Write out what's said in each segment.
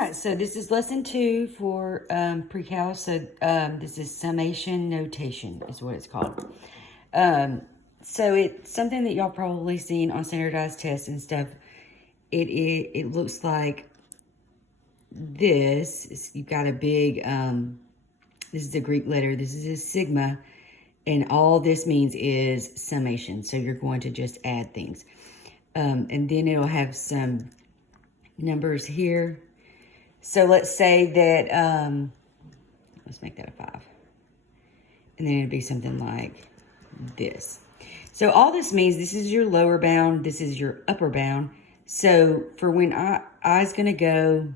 right, so this is lesson 2 for pre-cal. So this is summation notation is what it's called. So it's something that y'all probably seen on standardized tests and stuff. It looks like this. You've got a big, this is a Greek letter. This is a sigma. And all this means is summation. So you're going to just add things. And then it'll have some numbers here. So let's say that, let's make that a 5. And then it'd be something like this. So all this means, this is your lower bound, this is your upper bound. So for when I is going to go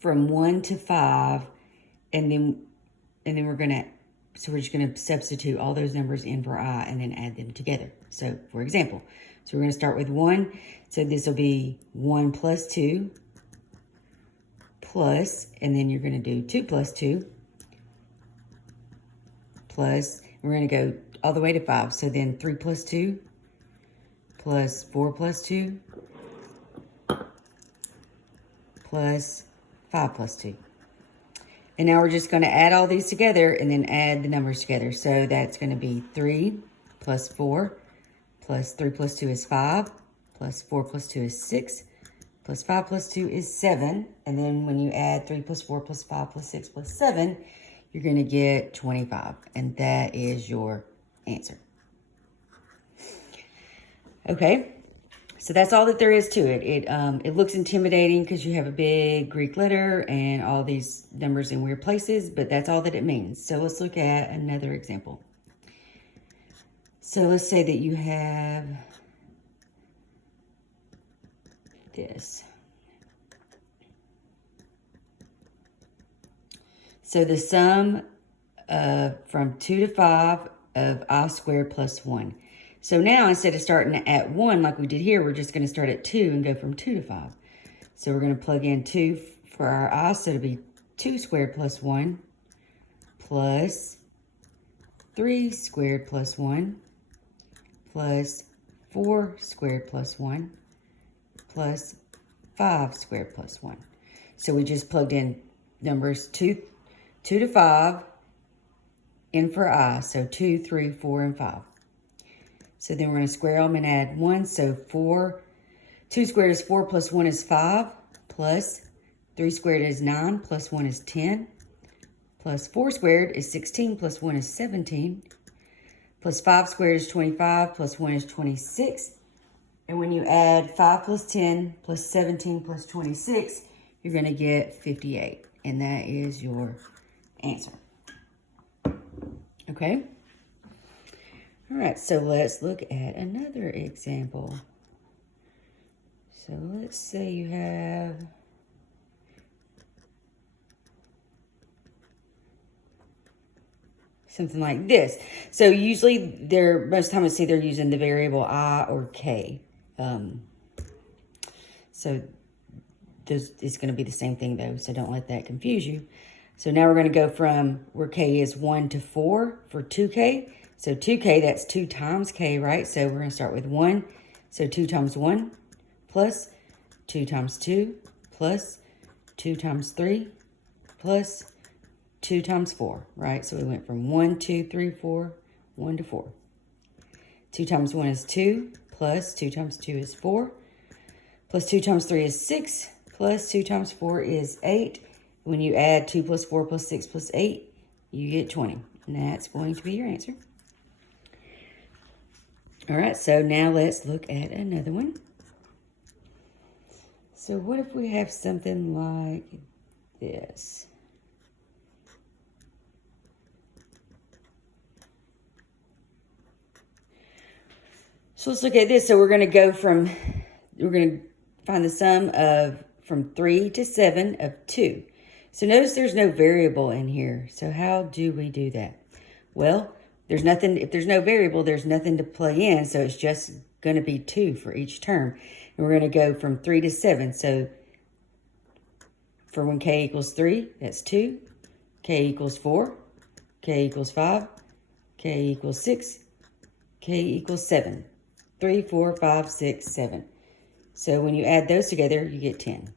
from 1 to 5, and then we're going to, so we're just going to substitute all those numbers in for I and then add them together. So for example, so we're going to start with 1. So this will be 1 plus 2 plus, and then you're going to do 2 plus 2 plus, we're going to go all the way to 5. So then 3 plus 2 plus 4 plus 2 plus 5 plus 2. And now we're just going to add all these together and then add the numbers together. So that's going to be 3 plus 4 plus 3 plus 2 is 5 plus 4 plus 2 is 6 plus 5 plus 2 is 7. And then when you add 3 plus 4 plus 5 plus 6 plus 7, you're going to get 25. And that is your answer. Okay, so that's all that there is to it. It looks intimidating because you have a big Greek letter and all these numbers in weird places, but that's all that it means. So let's look at another example. So let's say that you have this. So the sum from 2 to 5 of I squared plus 1. So now instead of starting at 1 like we did here, we're just going to start at 2 and go from 2 to 5. So we're going to plug in 2 for our I, so it'll be 2 squared plus 1 plus 3 squared plus 1 plus 4 squared plus 1 plus 5 squared plus 1. So we just plugged in numbers 2 to 5 in for I. So 2, 3, 4, and 5. So then we're going to square them and add 1. So 2 squared is 4 plus 1 is 5 plus 3 squared is 9 plus 1 is 10 plus 4 squared is 16 plus 1 is 17 plus 5 squared is 25 plus 1 is 26. And when you add 5 plus 10 plus 17 plus 26, you're going to get 58. And that is your answer. Okay? All right, so let's look at another example. So let's say you have something like this. So usually most of the time I see they're using the variable I or K. So it's going to be the same thing though, so don't let that confuse you. So now we're going to go from where K is 1 to 4 for 2K. So 2K, that's 2 times K, right? So we're going to start with 1. So 2 times 1 plus 2 times 2 plus 2 times 3 plus 2 times 4, right? So we went from 1, 2, 3, 4, 1 to 4. 2 times 1 is 2 plus 2 times 2 is 4 plus 2 times 3 is 6 plus 2 times 4 is 8. When you add 2 plus 4 plus 6 plus 8, you get 20. And that's going to be your answer. All right, so now let's look at another one. So what if we have something like this? So let's look at this. So we're going to find the sum of from 3 to 7 of 2. So notice there's no variable in here. So how do we do that? Well, there's nothing, if there's no variable, there's nothing to plug in. So it's just going to be 2 for each term. And we're going to go from 3 to 7. So for when K equals 3, that's 2. K equals 4. K equals 5. K equals 6. K equals 7. 3, 4, 5, 6, 7. So when you add those together, you get 10.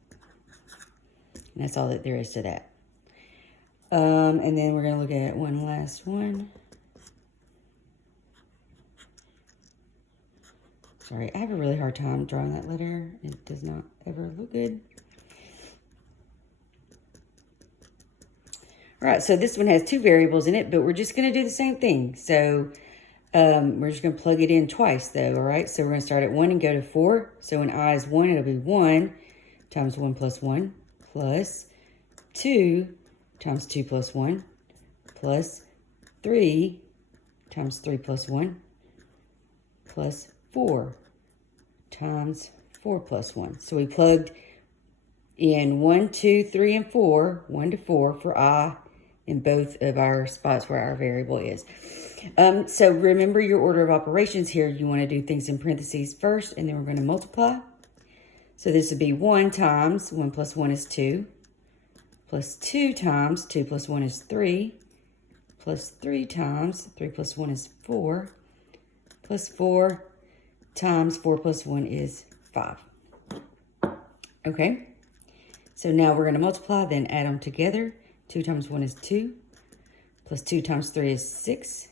And that's all that there is to that. And then we're going to look at one last one. Sorry, I have a really hard time drawing that letter. It does not ever look good. All right, so this one has two variables in it, but we're just going to do the same thing. So we're just going to plug it in twice, though, all right? So we're going to start at 1 and go to 4. So when I is 1, it'll be 1 times 1 plus 1 plus 2 times 2 plus 1 plus 3 times 3 plus 1 plus 4 times 4 plus 1. So we plugged in 1, 2, 3, and 4, 1 to 4 for I in both of our spots where our variable is. So remember your order of operations here. You want to do things in parentheses first, and then we're going to multiply. So this would be 1 times 1 plus 1 is 2, plus 2 times 2 plus 1 is 3, plus 3 times 3 plus 1 is 4, plus 4 times 4 plus 1 is 5. Okay, so now we're going to multiply, then add them together. 2 times 1 is 2, plus 2 times 3 is 6,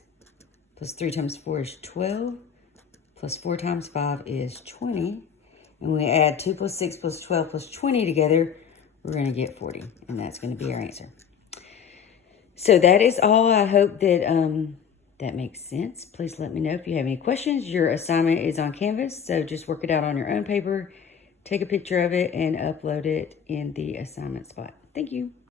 plus 3 times 4 is 12, plus 4 times 5 is 20. And when we add 2 plus 6 plus 12 plus 20 together, we're going to get 40. And that's going to be our answer. So that is all. I hope that that makes sense. Please let me know if you have any questions. Your assignment is on Canvas, so just work it out on your own paper. Take a picture of it and upload it in the assignment spot. Thank you.